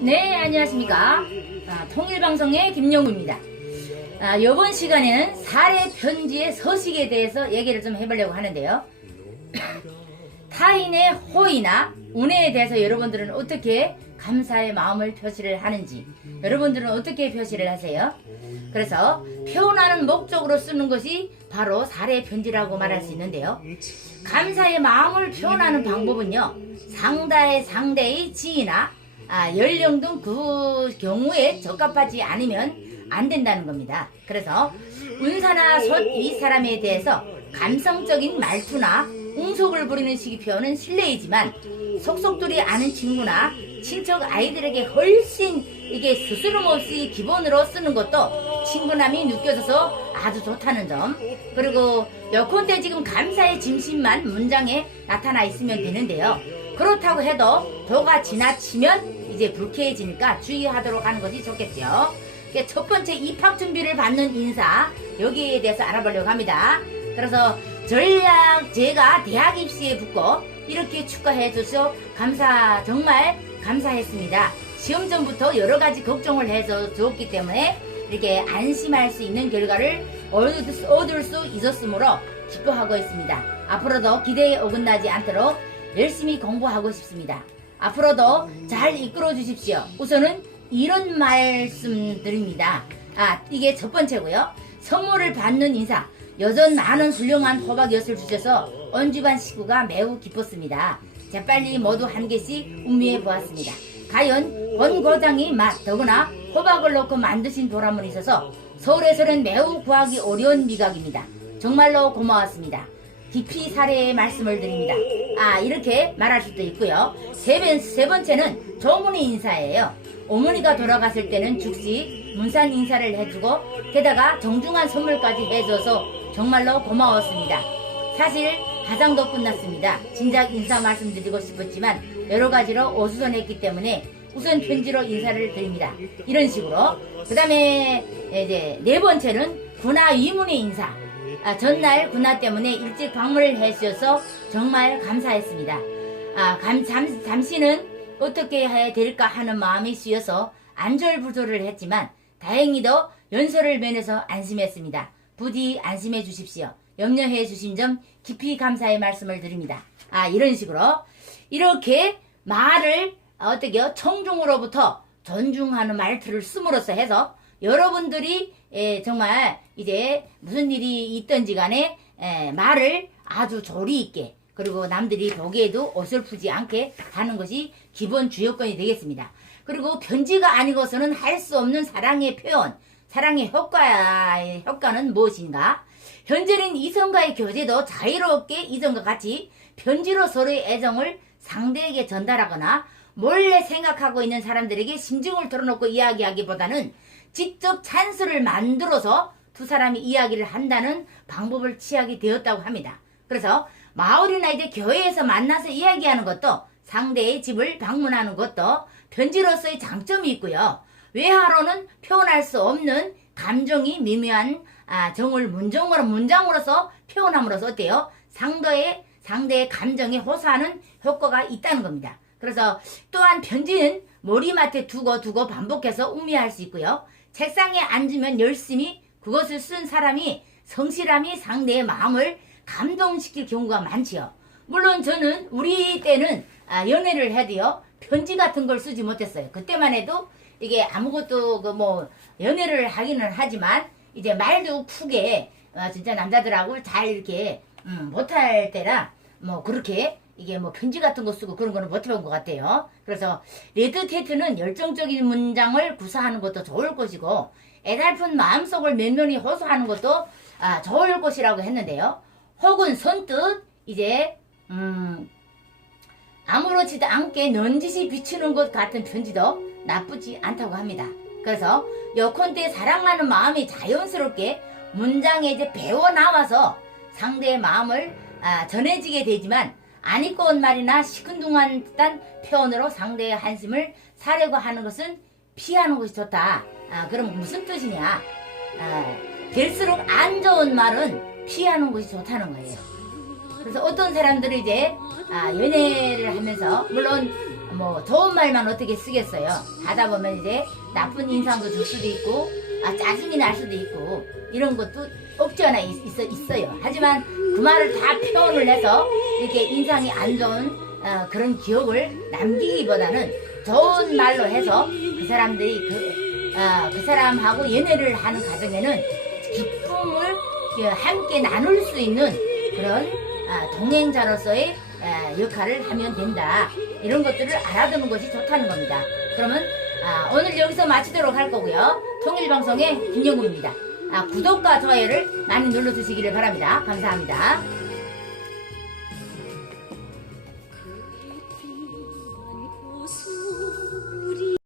네, 안녕하십니까. 아, 통일방송의 김영우입니다. 아, 이번 시간에는 사례 편지의 서식에 대해서 얘기를 좀 해보려고 하는데요. 타인의 호의나 운에 대해서 여러분들은 어떻게 감사의 마음을 표시를 하는지, 여러분들은 어떻게 표시를 하세요? 그래서 표현하는 목적으로 쓰는 것이 바로 사례 편지라고 말할 수 있는데요. 감사의 마음을 표현하는 방법은요, 상대의 상대의 지위나 아, 연령 등 그 경우에 적합하지 않으면 안 된다는 겁니다. 그래서 운사나 솥이 사람에 대해서 감성적인 말투나 웅속을 부리는 식의 표현은 실례이지만 속속들이 아는 친구나 친척 아이들에게 훨씬 이게 스스럼 없이 기본으로 쓰는 것도 친근함이 느껴져서 아주 좋다는 점 그리고 여컨대 지금 감사의 진심만 문장에 나타나 있으면 되는데요 그렇다고 해도 도가 지나치면 이제 불쾌해지니까 주의하도록 하는 것이 좋겠죠 첫 번째 입학 준비를 받는 인사 여기에 대해서 알아보려고 합니다 그래서 전략 제가 대학 입시에 붙고 이렇게 축하해 주셔서 감사 정말 감사했습니다. 시험 전부터 여러 가지 걱정을 해서 주었기 때문에 이렇게 안심할 수 있는 결과를 얻을 수 있었으므로 기뻐하고 있습니다. 앞으로도 기대에 어긋나지 않도록 열심히 공부하고 싶습니다. 앞으로도 잘 이끌어 주십시오. 우선은 이런 말씀 드립니다. 아, 이게 첫 번째고요. 선물을 받는 인사. 여전 많은 훌륭한 호박엿을 주셔서 온 집안 식구가 매우 기뻤습니다. 재빨리 모두 한 개씩 음미해 보았습니다. 과연 권 고장이 맛 더구나 호박을 넣고 만드신 보람은 있어서 서울에서는 매우 구하기 어려운 미각입니다. 정말로 고마웠습니다. 깊이 사례의 말씀을 드립니다. 아 이렇게 말할 수도 있고요. 세, 번, 세 번째는 조문의 인사예요. 어머니가 돌아갔을 때는 즉시 문산 인사를 해주고 게다가 정중한 선물까지 해줘서 정말로 고마웠습니다. 사실 가장도 끝났습니다. 진작 인사 말씀드리고 싶었지만 여러 가지로 어수선했기 때문에 우선 편지로 인사를 드립니다. 이런 식으로 그 다음에 이제 네 번째는 군화 위문의 인사. 아, 전날 군화 때문에 일찍 방문을 해주셔서 정말 감사했습니다. 아, 감, 잠, 잠시는 어떻게 해야 될까 하는 마음이 쓰여서 안절부절을 했지만 다행히도 연설을 면해서 안심했습니다. 부디 안심해 주십시오. 염려해 주신 점 깊이 감사의 말씀을 드립니다. 아, 이런 식으로 이렇게 말을 어떻게요? 청중으로부터 존중하는 말투를 씀으로써 해서 여러분들이 에, 정말 이제 무슨 일이 있든지 간에 에, 말을 아주 조리 있게 그리고 남들이 보기에도 어설프지 않게 하는 것이 기본 주요건이 되겠습니다. 그리고 편지가 아니고서는 할 수 없는 사랑의 표현, 사랑의 효과의 효과는 무엇인가? 현재는 이성과의 교제도 자유롭게 이전과 같이 편지로 서로의 애정을 상대에게 전달하거나 몰래 생각하고 있는 사람들에게 심증을 털어놓고 이야기하기보다는 직접 찬스를 만들어서 두 사람이 이야기를 한다는 방법을 취하게 되었다고 합니다. 그래서 마을이나 이제 교회에서 만나서 이야기하는 것도 상대의 집을 방문하는 것도 편지로서의 장점이 있고요. 외화로는 표현할 수 없는 감정이 미묘한 아, 정을 문정으로 문장으로서 표현함으로써 어때요? 상대의 상대의 감정에 호소하는 효과가 있다는 겁니다. 그래서 또한 편지는 머리맡에 두고 두고 반복해서 음미할 수 있고요. 책상에 앉으면 열심히 그것을 쓴 사람이 성실함이 상대의 마음을 감동시킬 경우가 많지요. 물론 저는 우리 때는 아, 연애를 해도요 편지 같은 걸 쓰지 못했어요. 그때만 해도 이게 아무것도 그 뭐 연애를 하기는 하지만 이제 말도 크게 어, 진짜 남자들하고 잘 이렇게 음, 못할 때라 뭐 그렇게 이게 뭐 편지 같은 거 쓰고 그런 거는 못 해본 것 같아요. 그래서 레드 테이트는 열정적인 문장을 구사하는 것도 좋을 것이고 애달픈 마음속을 면면히 호소하는 것도 아, 좋을 것이라고 했는데요. 혹은 선뜻 이제 음, 아무렇지도 않게 넌지시 비추는 것 같은 편지도 나쁘지 않다고 합니다. 그래서 여컨대 사랑하는 마음이 자연스럽게 문장에 이제 배워 나와서 상대의 마음을 아, 전해지게 되지만 안 입고 온 말이나 시큰둥한 듯한 표현으로 상대의 한심을 사려고 하는 것은 피하는 것이 좋다. 아, 그럼 무슨 뜻이냐? 아, 될수록 안 좋은 말은 피하는 것이 좋다는 거예요. 그래서 어떤 사람들은 이제 아, 연애를 하면서 물론 뭐 좋은 말만 어떻게 쓰겠어요. 하다 보면 이제 나쁜 인상도 줄 수도 있고 아 짜증이 날 수도 있고 이런 것도 없지 않아 있, 있어, 있어 요. 하지만 그 말을 다 표현을 해서 이렇게 인상이 안 좋은 어, 그런 기억을 남기기보다는 좋은 말로 해서 그 사람들이 그, 어, 그 사람하고 연애를 하는 과정에는 기쁨을 그 함께 나눌 수 있는 그런 아, 동행자로서의 아, 역할을 하면 된다. 이런 것들을 알아두는 것이 좋다는 겁니다. 그러면 아, 오늘 여기서 마치도록 할 거고요. 통일방송의 김영구입니다. 아, 구독과 좋아요를 많이 눌러주시기를 바랍니다. 감사합니다.